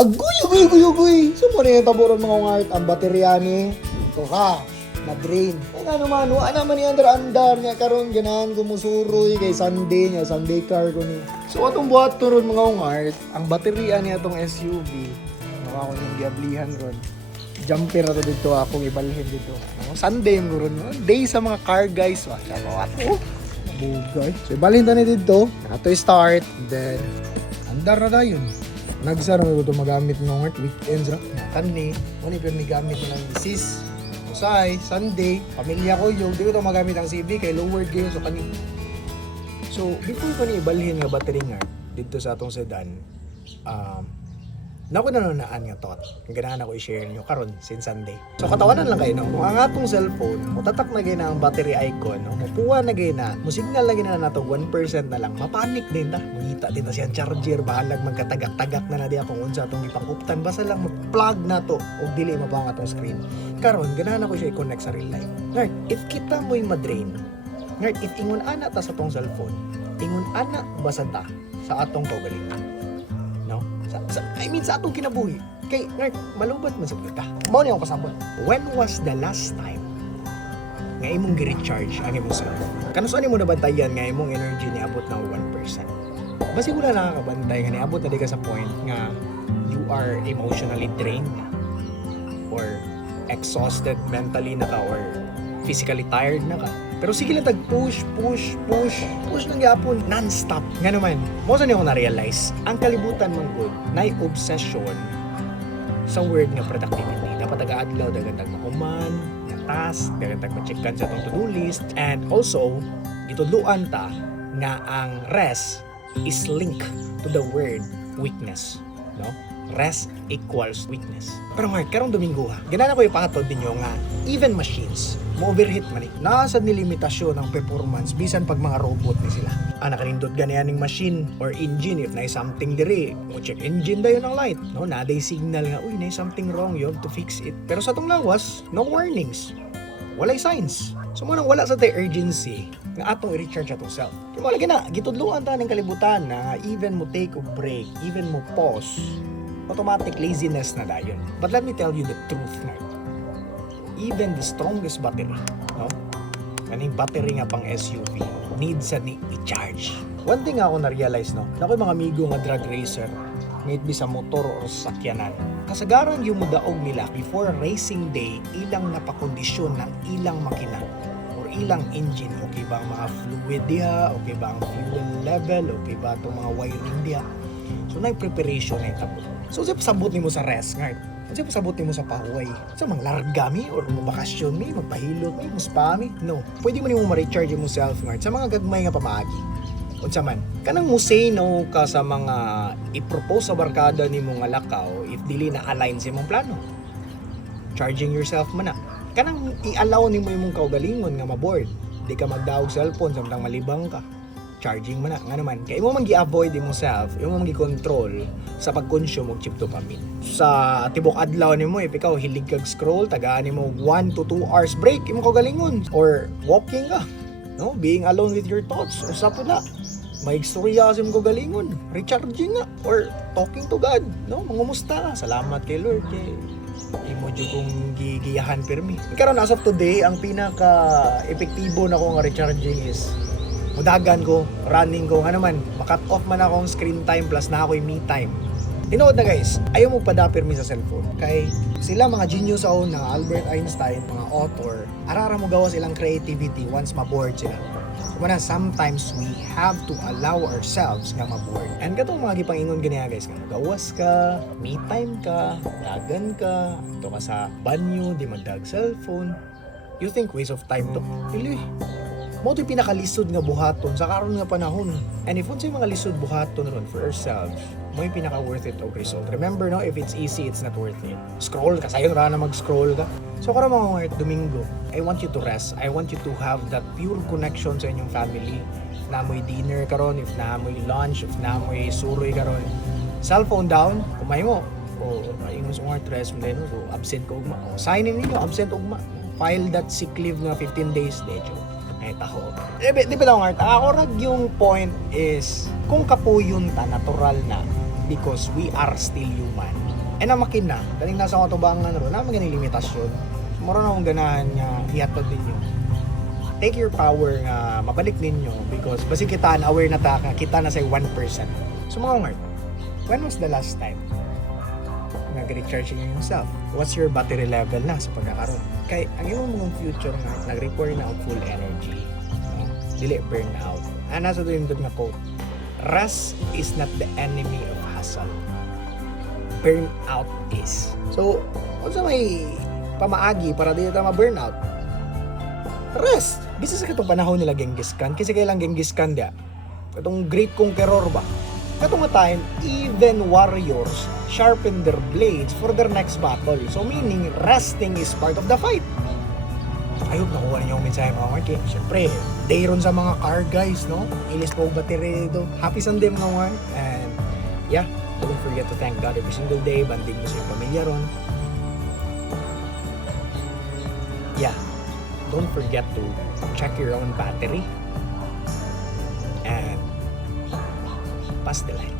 Agoy, agoy, agoy, agoy. So mo rin taburon mga ungart ang baterya ni. Ito ka, na-drain. Ay nga naman, wala naman ni andar-andar niya karon ganahan gumusuroy kay Sunday niya, Sunday car ko ni. So atong buhat to ron mga ungart, ang baterya niya itong SUV. Ako yung giablihan ron. Jumper na to dito akong ibalhin dito. Sunday mo ron. Day sa mga car guys. Siya bawat. Bugay. So ibalhin na dito. Ito start. Then, andar na yun. Nagsara mo ito magamit ng weekends ra. Kani, muna pero may gamit na ng sis. Usay, Sunday, pamilya ko yung di ko ito magamit ang CB kay lowered kayo so kani. So, before ko ni ibalhin nga battery nga dito sa atong sedan, na ako nanunaan nga thought. Ang ganahan ako i-share nyo karon since Sunday. So katawanan lang kayo, no? Kung ang atong cellphone, mutatak na gina ang battery icon, no? Mupuwa na gina, musignal na gina na to 1% na lang, mapanik din ta. Mangita din ta siyang charger, bahalag magkatagak-tagak na di akong unsa atong ipanguptan. Basta lang mag-plug na to o dili mabang atong screen. Karon, ganahan ako siya i-connect sa real life. Ngart, if kita mo'y madrain, ngart, if ingon ana ta sa tong cellphone, ingon ana basa ta sa atong kaugalingon. I mean, sa atong kinabuhi. Kay, Nart, malubat man sa kita. Mao niya akong pasabot. When was the last time nga imong gi-recharge ang imong cellphone? Kanusaan mo nabantayan nga imong energy ni abot ng 1%? Basi wala nakakabantay nga niabot na di ka sa point nga you are emotionally drained or exhausted mentally na ka or physically tired na ka. Pero sige lang push lang yapon non-stop. Nga naman, mo sa niyo ko na-realize, ang kalibutan mong good, na obsession sa word nga productivity. Dapat taga-adlaw, dagantag makuman, nga task, dagantag ma-checkan sa itong to-do list, and also, itudluan ta nga ang rest is linked to the word weakness. No? Rest equals weakness. Pero nga, karong Domingo ha, ganana ko ipakatod ninyo nga even machines, mo-overheat man eh. Nakasad ni limitasyon ng performance bisan pag mga robot ni sila. Nakarindot ganiyaning machine or engine if na something dire, mo check engine dayon ang light. No, naday signal nga, uy, na something wrong, you have to fix it. Pero sa tong lawas, no warnings. Walay signs. So mo nang wala sa tay urgency nga atong i-recharge atong self. Kaya mo lagi na, gitudluan ta ng kalibutan na even mo take a break, even mo pause, automatic laziness na dayon. But let me tell you the truth na. Even the strongest battery, no? Kaning battery nga pang SUV, needs ni i-charge. One thing ako na-realize, no? Na ako'y mga amigo nga drag racer, may it be sa motor o sakyanan. Kasagaran yung mudaog nila before racing day, ilang napakondisyon ng ilang makina or ilang engine. Okay ba ang mga fluid diha? Okay ba ang fuel level? Okay ba itong mga wiring diha? So, na-preparation na itabot. So, siya pasabot ni mo sa rest, nga. Siya pasabot ni mo sa pahuway. Sa mga larga mi, or mabakasyon mi, magpahilot mi, muspa mi. No. Pwede mo ni mo ma-recharge mo self, nga. Sa mga gagmay nga pamaagi. Unsa man. Kanang musay no ka sa mga i-propose sa barkada ni mo nga lakaw if dili na align sa imong plano. Charging yourself man na. Kanang i-allow ni mo imong kaugalingon nga maboard. Di ka magdaog cellphone samtang malibang ka. Charging man na nga naman kay imo man gi-avoid imong self, imo man gi-control sa pag-consume og chip dopamine. Sa tibok adlaw nimo if ikaw hilig kag scroll, tagaan nimo 1 to 2 hours break imo kaugalingon or walking ka, no, being alone with your thoughts. Usa po na maigstorya sa imong kaugalingon, recharging nga or talking to God, no, mangumusta ka, salamat kay Lord kay imo jud kong gigiyahan pirmi. Karon as of today ang pinaka epektibo na ko nga recharging is mudagan ko, running ko, nga naman, makat off man akong screen time plus na ako'y me time. Tinood na guys, ayaw mo padapir mi sa cellphone. Kay sila mga genius ako na Albert Einstein, mga author, arara mo gawa silang creativity once maboard sila. So na sometimes we have to allow ourselves nga maboard. And katong mga gipangingon ganiya guys, nga magawas ka, me time ka, dagan ka, ito ka sa banyo, di magdag cellphone. You think waste of time to? Really? Mo ito'y pinakalisod nga buhaton sa karon nga panahon. And if unsay mga lisod buhaton ron for ourselves, mo yung pinaka worth it og result. Remember no, if it's easy, it's not worth it. Scroll ka, sayon ra na mag-scroll ka. So karon mga Domingo, I want you to rest. I want you to have that pure connection sa inyong family. Na mo'y dinner karon, if na mo'y lunch, if na mo'y suroy karon. Cellphone down, kumay mo. O ingon sa mga stress mo no, so absent ko ugma. O sign in ninyo, absent ugma. File that sick leave nga 15 days, dejo. Ay taho. Di ba daw nga, ako rag yung point is kung kapuyon ta natural na because we are still human. Eh na makina, daling nasa katubangan ro, naman ganing limitasyon. Mura na akong ganahan nga ihatod ninyo. Take your power nga mabalik ninyo because basi kita aware na ta nga kita na say 1%. So mga ungart, when was the last time nag-recharge niyo yourself? What's your battery level na sa pagkakaroon? Kay ang imong mga future nga nag-require na og full energy. No? Dili burnout. Nasa to yung nga quote. Rest is not the enemy of hustle. Burnout is. So, kung sa may pamaagi para di ta ma-burnout, rest. Bisa sa katong panahon nila Genghis Khan. Kasi kailang Genghis Khan dia. Katong great conqueror ba? Katong time, even warriors sharpen their blades for their next battle. So meaning, resting is part of the fight. I hope nakuha niyo yung mensahe mga Marky. Siyempre, day ron sa mga car guys, no? Ilis po battery do. Happy Sunday mga Mark. And yeah, don't forget to thank God every single day. Banding mo sa yung pamilya ron. Yeah, don't forget to check your own battery. And pass the light.